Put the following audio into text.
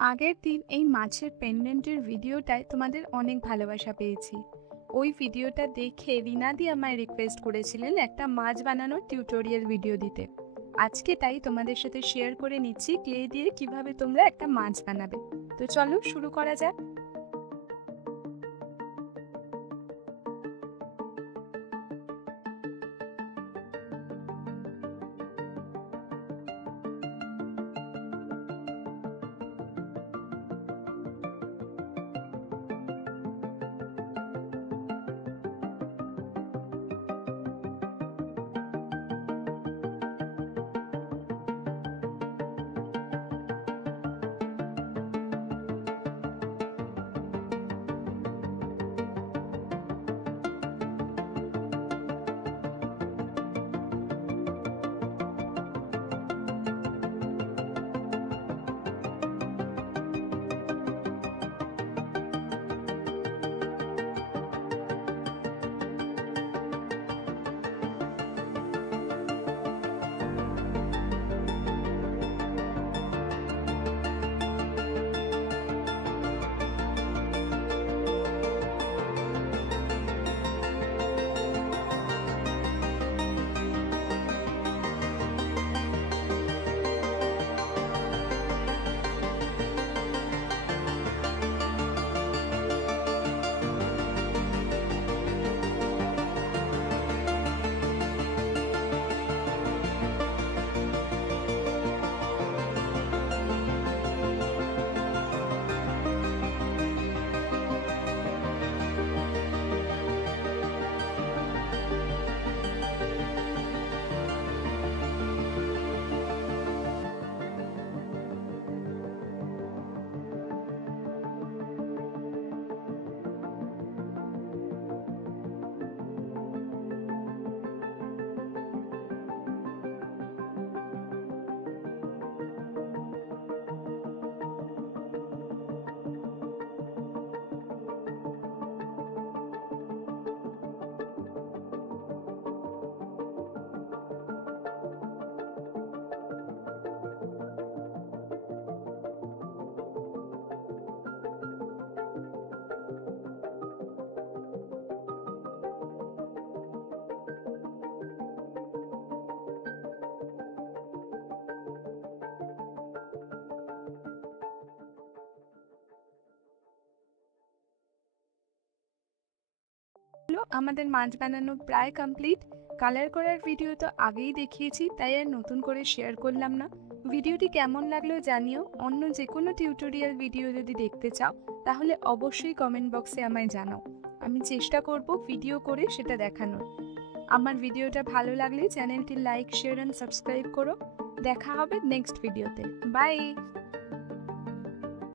আগের দিন এই মাছের পেন্ডেন্টের ভিডিওটায় তোমাদের অনেক ভালোবাসা পেয়েছি। ওই ভিডিওটা দেখে রিনাদি আমায় রিকোয়েস্ট করেছিলেন একটা মাছ বানানোর টিউটোরিয়াল ভিডিও দিতে। আজকে তাই তোমাদের সাথে শেয়ার করে নিচ্ছি ক্লে দিয়ে কিভাবে তোমরা একটা মাছ বানাবে। তো চলো শুরু করা যাক। আমাদের মাছ বানানো প্রায় কমপ্লিট। কালার করার ভিডিও তো আগেই দেখিয়েছি, তাই আর নতুন করে শেয়ার করলাম না। ভিডিওটি কেমন লাগলো জানিও। অন্য যে কোনো টিউটোরিয়াল ভিডিও যদি দেখতে চাও তাহলে অবশ্যই কমেন্ট বক্সে আমায় জানাও। আমি চেষ্টা করব ভিডিও করে সেটা দেখানোর। আমার ভিডিওটা ভালো লাগলে চ্যানেলটি লাইক, শেয়ার অ্যান্ড সাবস্ক্রাইব করো। দেখা হবে নেক্সট ভিডিওতে। বাই।